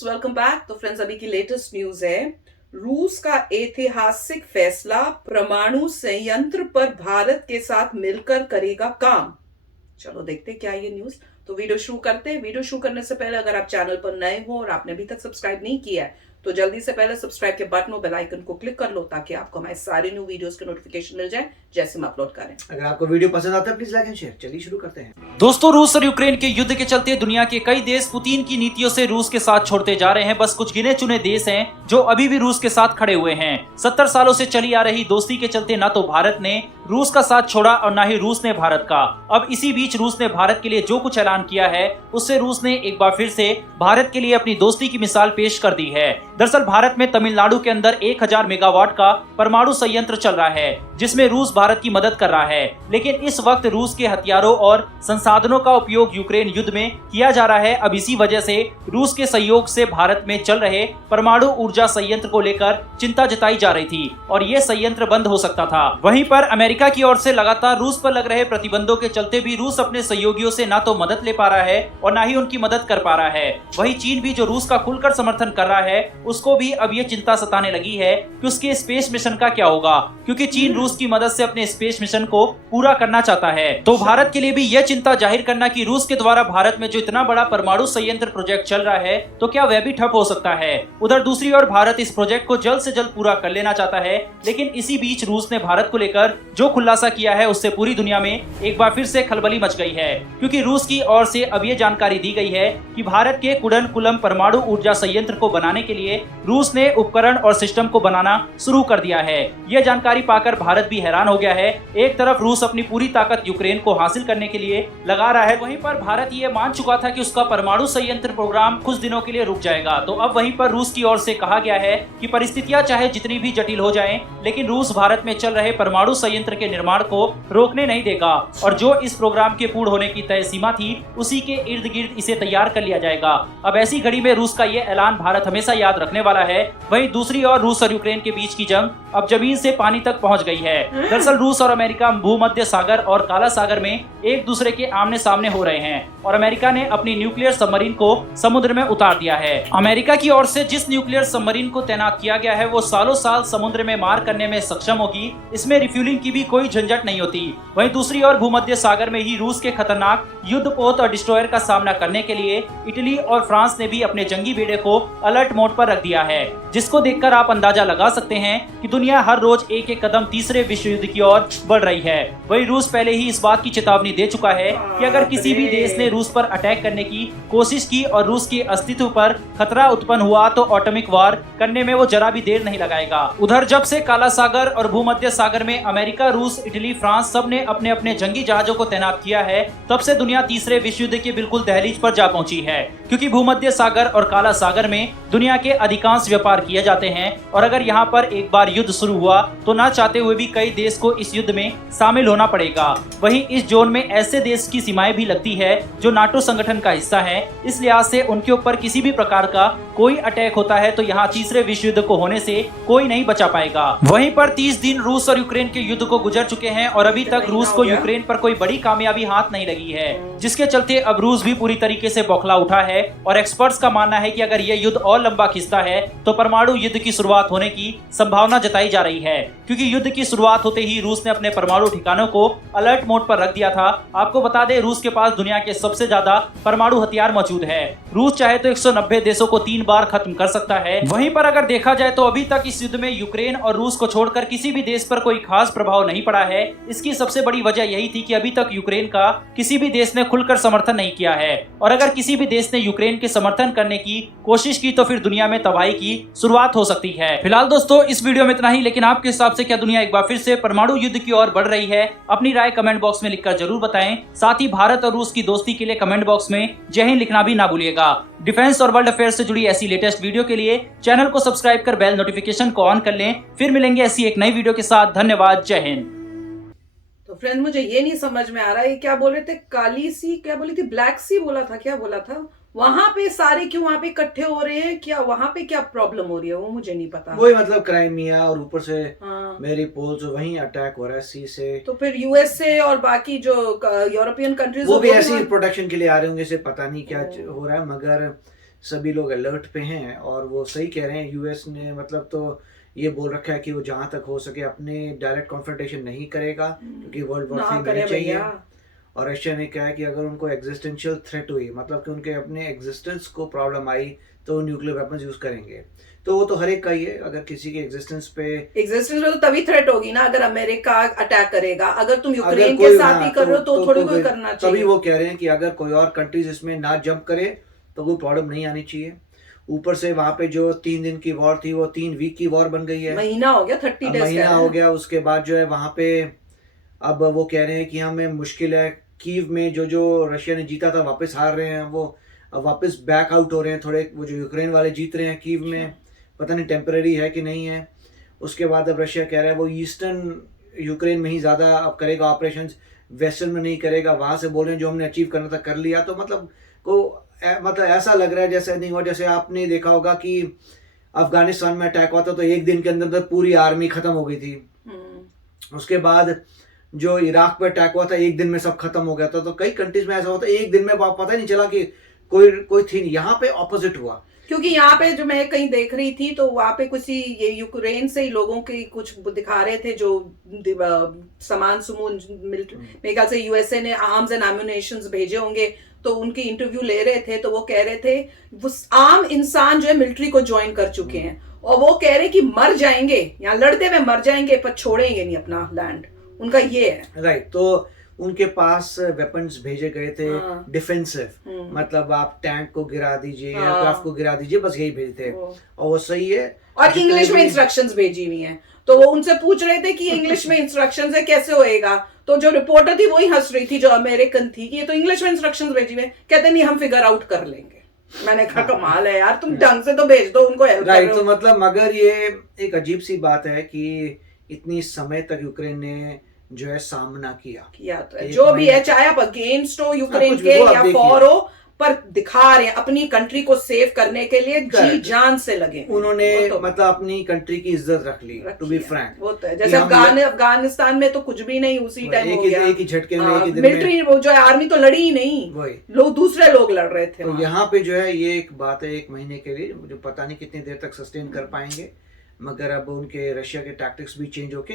Friends, welcome back. तो friends, अभी की लेटेस्ट न्यूज है। रूस का ऐतिहासिक फैसला, परमाणु संयंत्र पर भारत के साथ मिलकर करेगा काम। चलो देखते क्या है ये न्यूज। तो वीडियो शुरू करते हैं। वीडियो शुरू करने से पहले अगर आप चैनल पर नए हो और आपने अभी तक सब्सक्राइब नहीं किया है तो जल्दी से पहले सब्सक्राइब के बटन और बेल आइकन को क्लिक कर लो ताकि आपको हमारे सारे न्यू वीडियोस के नोटिफिकेशन मिल जाए जैसे हम अपलोड करें। अगर आपको वीडियो पसंद आता है प्लीज लाइक एंड शेयर। चलिए शुरू करते हैं। दोस्तों, रूस और यूक्रेन के युद्ध के चलते दुनिया के कई देश पुतिन की नीतियों से रूस के साथ छोड़ते जा रहे हैं। बस कुछ गिने चुने देश हैं जो अभी भी रूस के साथ खड़े हुए हैं। 70 सालों से चली आ रही दोस्ती के चलते न तो भारत ने रूस का साथ छोड़ा और न ही रूस ने भारत का। अब इसी बीच रूस ने भारत के लिए जो कुछ ऐलान किया है उससे रूस ने एक बार फिर से भारत के लिए अपनी दोस्ती की मिसाल पेश कर दी है। दरअसल भारत में तमिलनाडु के अंदर 1000 मेगावाट का परमाणु संयंत्र चल रहा है जिसमें रूस भारत की मदद कर रहा है। लेकिन इस वक्त रूस के हथियारों और संसाधनों का उपयोग यूक्रेन युद्ध में किया जा रहा है। अब इसी वजह से रूस के सहयोग से भारत में चल रहे परमाणु ऊर्जा संयंत्र को लेकर चिंता जताई जा रही थी और ये संयंत्र बंद हो सकता था। वहीं पर अमेरिका की ओर से लगातार रूस पर लग रहे प्रतिबंधों के चलते भी रूस अपने सहयोगियों से न तो मदद ले पा रहा है और न ही उनकी मदद कर पा रहा है। वहीं चीन भी जो रूस का खुलकर समर्थन कर रहा है उसको भी अब ये चिंता सताने लगी है कि उसके स्पेस मिशन का क्या होगा, क्योंकि चीन रूस की मदद से अपने स्पेस मिशन को पूरा करना चाहता है। तो भारत के लिए भी यह चिंता जाहिर करना कि रूस के द्वारा भारत में जो इतना बड़ा परमाणु संयंत्र प्रोजेक्ट चल रहा है तो क्या वह भी ठप हो सकता है। उधर दूसरी ओर भारत इस प्रोजेक्ट को जल्द से जल्द पूरा कर लेना चाहता है। लेकिन इसी बीच रूस ने भारत को लेकर जो खुलासा किया है उससे पूरी दुनिया में एक बार फिर से खलबली मच गई है, क्योंकि रूस की ओर से अब ये जानकारी दी गई है कि भारत के कुडनकुलम परमाणु ऊर्जा संयंत्र को बनाने के लिए रूस ने उपकरण और सिस्टम को बनाना शुरू कर दिया है। यह जानकारी पाकर भारत भी हैरान हो गया है। एक तरफ रूस अपनी पूरी ताकत यूक्रेन को हासिल करने के लिए लगा रहा है, वहीं पर भारत ये मान चुका था कि उसका परमाणु संयंत्र प्रोग्राम कुछ दिनों के लिए रुक जाएगा। तो अब वहीं पर रूस की ओर से कहा गया है कि परिस्थितियां चाहे जितनी भी जटिल हो जाएं, लेकिन रूस भारत में चल रहे परमाणु संयंत्र के निर्माण को रोकने नहीं देगा और जो इस प्रोग्राम के पूर्ण होने की तय सीमा थी उसी के इर्द गिर्द इसे तैयार कर लिया जाएगा। अब ऐसी घड़ी में रूस का ये ऐलान भारत हमेशा याद रखने वाला है। वहीं दूसरी ओर रूस और यूक्रेन के बीच की जंग अब जमीन से पानी तक पहुंच गई है। दरअसल रूस और अमेरिका भूमध्य सागर और काला सागर में एक दूसरे के आमने सामने हो रहे हैं और अमेरिका ने अपनी न्यूक्लियर सबमरीन को समुद्र में उतार दिया है। अमेरिका की ओर से जिस न्यूक्लियर सबमरीन को तैनात किया गया है वो सालों साल समुद्र में मार करने में सक्षम होगी। इसमें रिफ्यूलिंग की भी कोई झंझट नहीं होती। वहीं दूसरी ओर भूमध्य सागर में ही रूस के खतरनाक युद्धपोत और डिस्ट्रॉयर का सामना करने के लिए इटली और फ्रांस ने भी अपने जंगी बेड़े को अलर्ट मोड पर रख दिया है, जिसको देखकर आप अंदाजा लगा सकते हैं कि दुनिया हर रोज एक एक कदम तीसरे विश्व युद्ध की ओर बढ़ रही है। वही रूस पहले ही इस बात की चेतावनी दे चुका है कि अगर किसी भी देश ने रूस पर अटैक करने की कोशिश की और रूस के अस्तित्व पर खतरा उत्पन्न हुआ तो एटॉमिक वार करने में वो जरा भी देर नहीं लगाएगा। उधर जब से काला सागर और भूमध्य सागर में अमेरिका, रूस, इटली, फ्रांस सब ने अपने अपने जंगी जहाजों को तैनात किया है, तब से दुनिया तीसरे विश्व युद्ध के बिल्कुल दहलीज पर जा पहुंची है, क्योंकि भूमध्य सागर और काला सागर में दुनिया के अधिकांश व्यापार किए जाते हैं और अगर यहाँ पर एक बार युद्ध शुरू हुआ तो ना चाहते हुए भी कई देश को इस युद्ध में शामिल होना पड़ेगा। वहीं इस जोन में ऐसे देश की सीमाएं भी लगती है जो नाटो संगठन का हिस्सा है। इस लिहाज से उनके ऊपर किसी भी प्रकार का कोई अटैक होता है तो यहाँ तीसरे विश्व युद्ध को होने से कोई नहीं बचा पाएगा। वहीं पर 30 दिन रूस और यूक्रेन के युद्ध को गुजर चुके हैं और अभी तक रूस को यूक्रेन पर कोई बड़ी कामयाबी हाथ नहीं लगी है, जिसके चलते अब रूस भी पूरी तरीके से बौखला उठा है और एक्सपर्ट्स का मानना है कि अगर ये युद्ध और लंबा खिंचता है तो परमाणु युद्ध की शुरुआत होने की संभावना जताई जा रही है, क्योंकि युद्ध की शुरुआत होते ही रूस ने अपने परमाणु ठिकानों को अलर्ट मोड पर रख दिया था। आपको बता दें, रूस के पास दुनिया के सबसे ज्यादा परमाणु हथियार मौजूद है। रूस चाहे तो 190 देशों को 3 बार खत्म कर सकता है। वहीं पर अगर देखा जाए तो अभी तक इस युद्ध में यूक्रेन और रूस को छोड़कर किसी भी देश पर कोई खास प्रभाव नहीं पड़ा है। इसकी सबसे बड़ी वजह यही थी कि अभी तक यूक्रेन का किसी भी देश ने खुलकर समर्थन नहीं किया है और अगर किसी भी देश ने यूक्रेन के समर्थन करने की कोशिश की तो फिर दुनिया में तबाही की शुरुआत हो सकती है। फिलहाल दोस्तों इस वीडियो में इतना ही, लेकिन आपके हिसाब से क्या दुनिया एक बार फिर से परमाणु युद्ध की ओर बढ़ रही है? अपनी राय कमेंट बॉक्स में लिखकर जरूर बताएं। साथ ही भारत और रूस की दोस्ती के लिए कमेंट बॉक्स में जय हिंद लिखना भी ना भूलिएगा। डिफेंस और वर्ल्ड अफेयर्स से जुड़ी ऐसी लेटेस्ट वीडियो के लिए चैनल को सब्सक्राइब कर बेल नोटिफिकेशन को ऑन कर लें। फिर मिलेंगे ऐसी एक नई वीडियो के साथ। धन्यवाद, जय हिंद। तो फ्रेंड, मुझे ये नहीं समझ में आ रहा है क्या बोल रहे थे, काली सी क्या बोली थी, ब्लैक सी बोला था, क्या बोला था? वहां पे सारे क्यों वहां पे इकट्ठे हो रहे हैं? क्या वहां पे क्या प्रॉब्लम हो रही है वो मुझे नहीं पता। वही मतलब क्राइमिया और ऊपर से हाँ। मेरी पोल्स वहीं अटैक हो रहा है सी से। तो फिर यूएसए और बाकी जो यूरोपियन कंट्रीज वो भी ऐसी प्रोटेक्शन के लिए आ रहे होंगे, से पता नहीं क्या हो रहा है। मगर सभी लोग अलर्ट पे हैं और वो सही कह रहे हैं। यूएस ने मतलब तो ये बोल रखा है कि वो जहाँ तक हो सके अपने डायरेक्ट कॉन्फ्रंटेशन नहीं करेगा क्योंकि वर्ल्ड वॉर ना III करे नहीं चाहिए। भैया। और रशिया ने कहा है कि अगर उनको एग्जिस्टेंशियल थ्रेट हुई, मतलब कि उनके अपने एग्जिस्टेंस को प्रॉब्लम आई, तो न्यूक्लियर वेपन्स यूज करेंगे। तो वो तो हर एक का ही है, अगर किसी के एग्जिस्टेंस में तो तभी थ्रेट होगी ना अगर अमेरिका अटैक करेगा। अगर तुम अगर यूक्रेन कोई के साथ ही कर रहे हो तो थोड़ी कोई फिर करना चाहिए। तभी वो कह रहे हैं कि अगर कोई और कंट्रीज इसमें ना जंप करे तो कोई प्रॉब्लम नहीं आनी चाहिए। ऊपर से वहां पे जो 3 दिन की वॉर थी वो 3 वीक की वॉर बन गई है। महीना हो गया, 30 डेज महीना हो गया। उसके बाद जो है वहां पे अब वो कह रहे हैं कि हमें मुश्किल है। कीव में जो रशिया ने जीता था वापस हार रहे हैं, वो अब वापस बैक आउट हो रहे हैं थोड़े। वो जो यूक्रेन वाले जीत रहे हैं कीव में, पता नहीं टेम्पररी है कि नहीं है। उसके बाद अब रशिया कह रहा है वो ईस्टर्न यूक्रेन में ही ज़्यादा अब करेगा ऑपरेशंस, वेस्टर्न में नहीं करेगा। वहाँ से बोल रहे हैं जो हमने अचीव करना था कर लिया। तो मतलब मतलब ऐसा लग रहा है जैसे नहीं हुआ। जैसे आपने देखा होगा कि अफगानिस्तान में अटैक हुआ था तो एक दिन के अंदर पूरी आर्मी खत्म हो गई थी। उसके बाद जो इराक पे अटैक हुआ था एक दिन में सब खत्म हो गया था। तो कई कंट्रीज में ऐसा होता है एक दिन में पता ही नहीं चला कि कोई थी नहीं। यहाँ पे ऑपोजिट हुआ, क्योंकि यहाँ पे जो मैं कहीं देख रही थी तो वहां पे कुछ ही ये यूक्रेन से ही लोगों के कुछ दिखा रहे थे जो सामान सुमून मेरे ख्याल से यूएसए ने आर्म्स एंड एम्युनिशंस भेजे होंगे, तो उनकी इंटरव्यू ले रहे थे। तो वो कह रहे थे वो आम इंसान जो है मिलिट्री को ज्वाइन कर चुके हैं और वो कह रहे कि मर जाएंगे, यहाँ लड़ते हुए मर जाएंगे पर छोड़ेंगे नहीं अपना लैंड। उनका ये है। राइट। तो उनके पास वेपन्स भेजे गए थे डिफेंसिव, मतलब आप टैंक को गिरा दीजिए, एयरक्राफ्ट को गिरा दीजिए, बस यही भेजे थे। और वो सही है। और इंग्लिश में इंस्ट्रक्शंस भेजी हुई हैं। तो वो उनसे पूछ रहे थे कि इंग्लिश में इंस्ट्रक्शंस है कैसे होएगा। तो जो रिपोर्टर थी वही हंस रही थी जो अमेरिकन थी कि ये तो इंग्लिश में इंस्ट्रक्शंस भेजी हुई। कहते नहीं हम फिगर आउट कर लेंगे। मैंने कहा कमाल है यार, तुम ढंग से तो भेज दो उनको हेल्प। राइट। तो मतलब मगर ये एक अजीब सी बात है कि इतनी समय तक यूक्रेन ने जो है सामना किया तो है। जो भी है, चाहे आप अगेंस्ट हो यूक्रेन के या फॉर हो, पर दिखा रहे हैं अपनी कंट्री को सेव करने के लिए जी जान से लगे। उन्होंने मतलब अपनी कंट्री की इज्जत रख ली, टू बी फ्रैंक। वो तो है। जैसे अफगानिस्तान में तो कुछ भी नहीं, उसी टाइम हो गया एक ही झटके में, एक ही दिन में मिलिट्री वो जो है आर्मी तो लड़ी ही नहीं, लोग दूसरे लोग लड़ रहे थे। तो यहाँ पे जो है ये एक बात है 1 महीने के लिए, मुझे पता नहीं कितनी देर तक सस्टेन कर पाएंगे। मगर अब उनके रशिया के टैक्टिक्स भी चेंज होके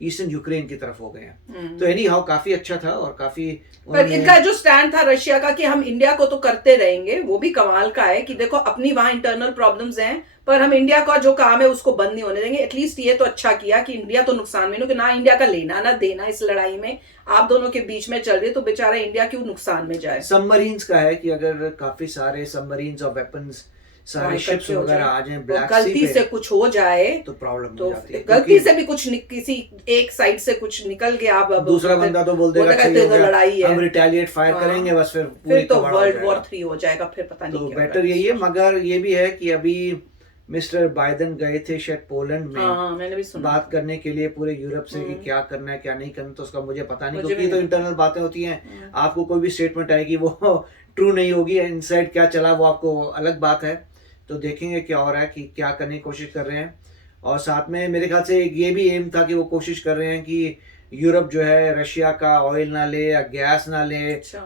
ईस्टर्न यूक्रेन की तरफ हो गए हैं। तो एनी हाउ काफी अच्छा था और काफी पर इनका जो स्टैंड था रशिया का कि हम इंडिया को तो करते रहेंगे, वो भी कमाल का है कि देखो अपनी वहां इंटरनल प्रॉब्लम्स हैं पर हम इंडिया का जो काम है उसको बंद नहीं होने देंगे। एटलीस्ट ये तो अच्छा किया कि इंडिया तो नुकसान में नहीं, कि ना इंडिया का लेना ना देना इस लड़ाई में आप दोनों के बीच में चल रही है, तो बेचारा इंडिया क्यों नुकसान में जाए। सबमरीन्स का है कि अगर काफी सारे सबमरीन्स और वेपन्स सारे शिप्स वगैरह आ जाए ब्लैक सी गलती से कुछ हो जाए तो प्रॉब्लम तो हो जाती है। गलती से भी कुछ किसी एक साइड से कुछ निकल गया, अब दूसरा बंदा तो बोल देगा लड़ाई है हम रिटेलिएट फायर करेंगे, बस फिर तो वर्ल्ड वॉर 3 हो जाएगा, फिर पता नहीं। तो बेटर यही है। मगर ये भी है कि अभी मिस्टर बाइडेन गए थे शायद पोलैंड में, मैंने भी सुना, बात करने के लिए पूरे यूरोप से कि क्या करना है क्या नहीं करना। तो उसका मुझे पता नहीं, क्योंकि तो इंटरनल बातें होती हैं। आपको कोई भी स्टेटमेंट आएगी वो ट्रू नहीं होगी, इनसाइड क्या चला वो आपको अलग बात है। तो देखेंगे क्या हो रहा है कि क्या करने की कोशिश कर रहे हैं। और साथ में मेरे ख्याल से ये भी एम था कि वो कोशिश कर रहे हैं कि यूरोप जो है रशिया का ऑयल ना ले या गैस ना ले।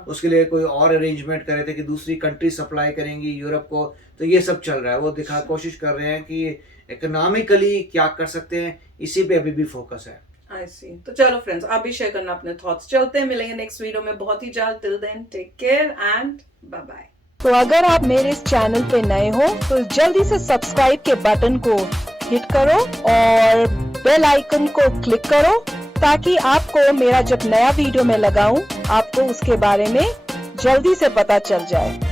उसके लिए कोई और अरेंजमेंट कर रहे थे कि दूसरी कंट्री सप्लाई करेंगी यूरोप को। तो ये सब चल रहा है। वो कोशिश कर रहे हैं कि इकोनॉमिकली क्या कर सकते हैं, इसी पे अभी भी फोकस है। I see. तो चलो फ्रेंड्स, आप भी शेयर करना अपने थॉट्स। चलते हैं, मिलेंगे नेक्स्ट वीडियो में बहुत ही जल्द। Till then take care and bye bye. तो अगर आप मेरे इस चैनल पे नए हो तो जल्दी से सब्सक्राइब के बटन को हिट करो और बेल आइकन को क्लिक करो ताकि आपको मेरा जब नया वीडियो मैं लगाऊं आपको उसके बारे में जल्दी से पता चल जाए।